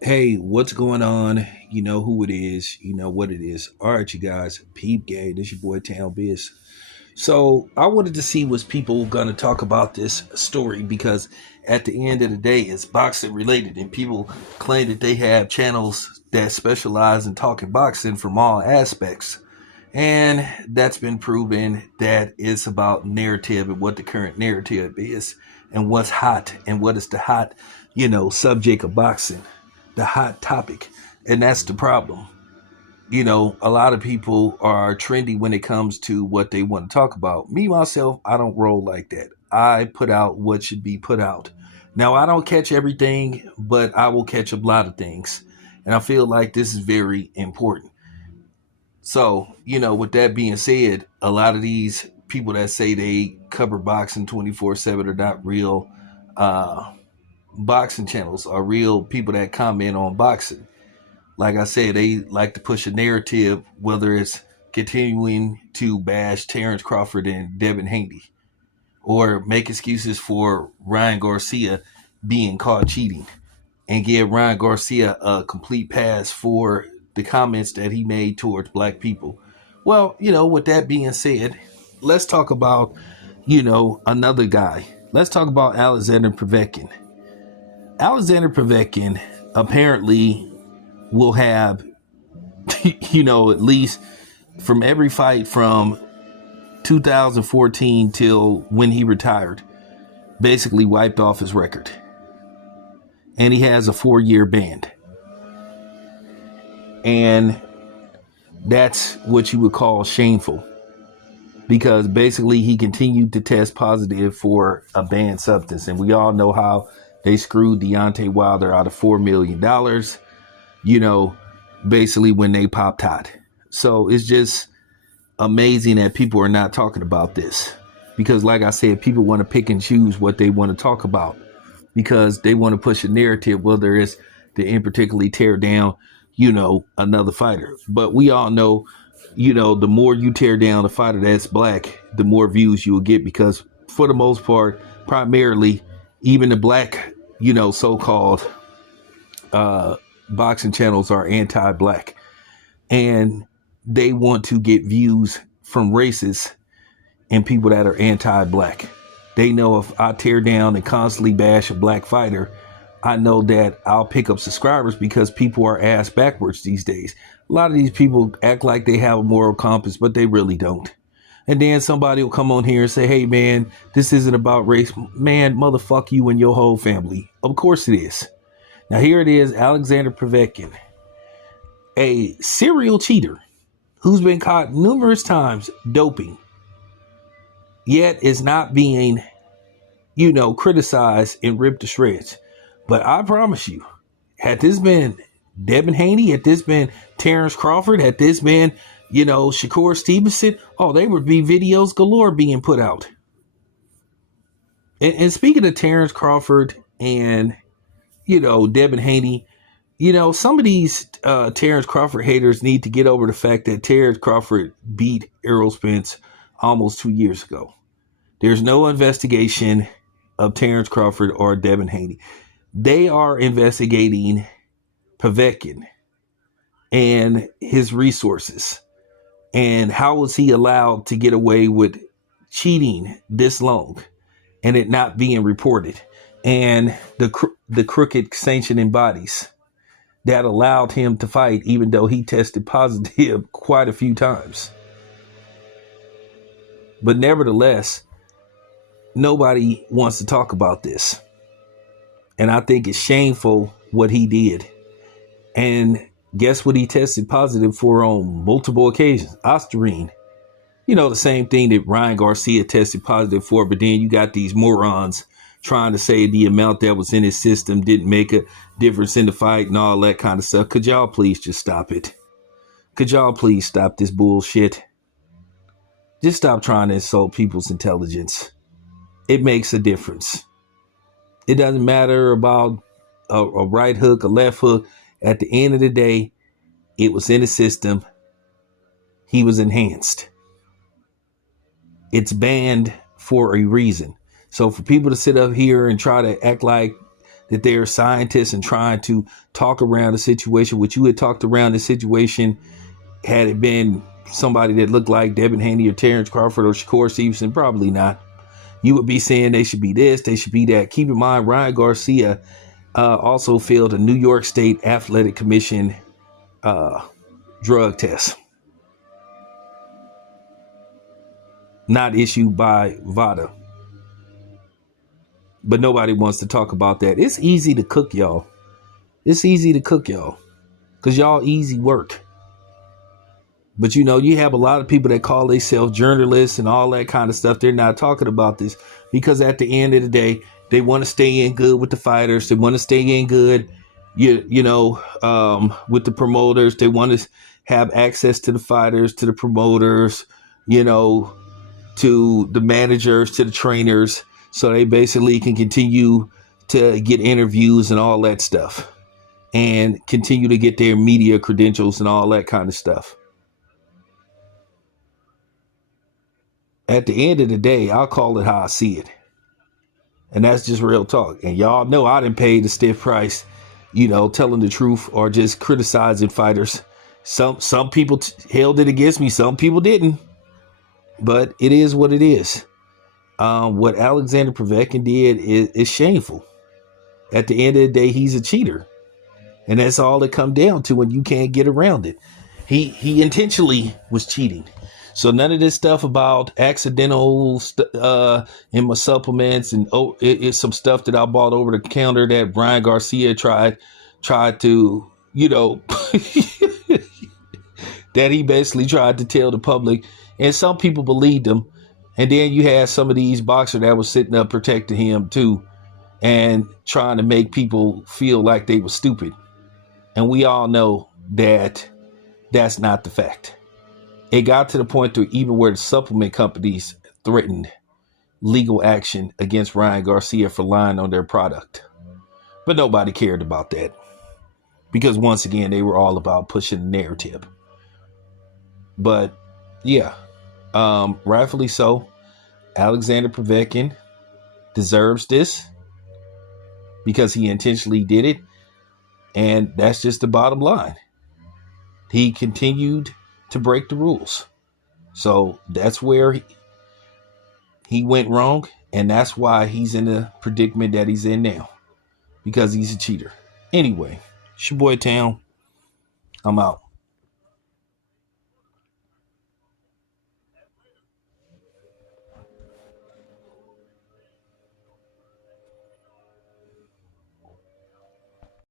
Hey, what's going on? You know who it is. You know what it is. All right, you guys. Peep Gay. This your boy Town Biz. So I wanted to see was people gonna talk about this story because at the end of the day, it's boxing related, and people claim that they have channels that specialize in talking boxing from all aspects. And that's been proven that it's about narrative and what the current narrative is and what's hot and what is the hot, subject of boxing, the hot topic. And that's the problem. A lot of people are trendy when it comes to what they want to talk about. Me, myself, I don't roll like that. I put out what should be put out. Now, I don't catch everything, but I will catch a lot of things. And I feel like this is very important. So, with that being said, a lot of these people that say they cover boxing 24/7 are not real boxing channels, are real people that comment on boxing. Like I said, they like to push a narrative, whether it's continuing to bash Terrence Crawford and Devin Haney, or make excuses for Ryan Garcia being caught cheating and give Ryan Garcia a complete pass for the comments that he made towards black people. Well, with that being said, let's talk about, another guy. Let's talk about Alexander Povetkin. Alexander Povetkin apparently will have, at least from every fight from 2014 till when he retired, basically wiped off his record. And he has a 4-year ban. And that's what you would call shameful, because basically he continued to test positive for a banned substance. And we all know how they screwed Deontay Wilder out of $4 million, basically when they popped hot. So it's just amazing that people are not talking about this, because like I said, people want to pick and choose what they want to talk about because they want to push a narrative, whether it's to in particularly tear down, another fighter. But we all know, the more you tear down a fighter that's black, the more views you will get, because for the most part, primarily, even the black, so-called boxing channels are anti-black, and they want to get views from racists and people that are anti-black. They know if I tear down and constantly bash a black fighter, I know that I'll pick up subscribers, because people are ass backwards these days. A lot of these people act like they have a moral compass, but they really don't. And then somebody will come on here and say, hey, man, this isn't about race. Man, motherfuck you and your whole family. Of course it is. Now, here it is, Alexander Povetkin, a serial cheater who's been caught numerous times doping, yet is not being, criticized and ripped to shreds. But I promise you, had this been Devin Haney, had this been Terrence Crawford, had this been, Shakur Stevenson, oh, they would be videos galore being put out. And speaking of Terrence Crawford and, Devin Haney, some of these Terrence Crawford haters need to get over the fact that Terrence Crawford beat Errol Spence almost 2 years ago. There's no investigation of Terrence Crawford or Devin Haney. They are investigating Povetkin and his resources. And how was he allowed to get away with cheating this long and it not being reported? And the crooked sanctioning bodies that allowed him to fight, even though he tested positive quite a few times. But nevertheless, nobody wants to talk about this. And I think it's shameful what he did. And guess what he tested positive for on multiple occasions? Ostarine. The same thing that Ryan Garcia tested positive for, but then you got these morons trying to say the amount that was in his system didn't make a difference in the fight and all that kind of stuff. Could y'all please just stop it? Could y'all please stop this bullshit? Just stop trying to insult people's intelligence. It makes a difference. It doesn't matter about a right hook, a left hook. At the end of the day, it was in the system. He was enhanced. It's banned for a reason. So for people to sit up here and try to act like that they're scientists and trying to talk around the situation, which you had talked around the situation had it been somebody that looked like Devin Haney or Terrence Crawford or Shakur Stevenson. Probably not. You would be saying they should be this, they should be that. Keep in mind, Ryan Garcia also failed a New York State Athletic Commission drug test, not issued by VADA. But nobody wants to talk about that. It's easy to cook, y'all. It's easy to cook, y'all, because y'all easy work. But, you know, you have a lot of people that call themselves journalists and all that kind of stuff. They're not talking about this because at the end of the day, they want to stay in good with the fighters. They want to stay in good, with the promoters. They want to have access to the fighters, to the promoters, to the managers, to the trainers. So they basically can continue to get interviews and all that stuff and continue to get their media credentials and all that kind of stuff. At the end of the day, I'll call it how I see it. And that's just real talk. And y'all know I didn't pay the stiff price, telling the truth or just criticizing fighters. Some people held it against me. Some people didn't. But it is what it is. What Alexander Povetkin did is shameful. At the end of the day, he's a cheater. And that's all it comes down to when you can't get around it. He intentionally was cheating. So none of this stuff about accidental in my supplements and it's some stuff that I bought over the counter that Brian Garcia tried to, that he basically tried to tell the public. And some people believed him. And then you had some of these boxers that was sitting up protecting him too and trying to make people feel like they were stupid. And we all know that that's not the fact. It got to the point to even where the supplement companies threatened legal action against Ryan Garcia for lying on their product. But nobody cared about that because once again, they were all about pushing the narrative. But yeah, rightfully so. Alexander Povetkin deserves this because he intentionally did it. And that's just the bottom line. He continued to break the rules. So that's where he went wrong. And that's why he's in the predicament that he's in now. Because he's a cheater. Anyway, it's your boy Town. I'm out.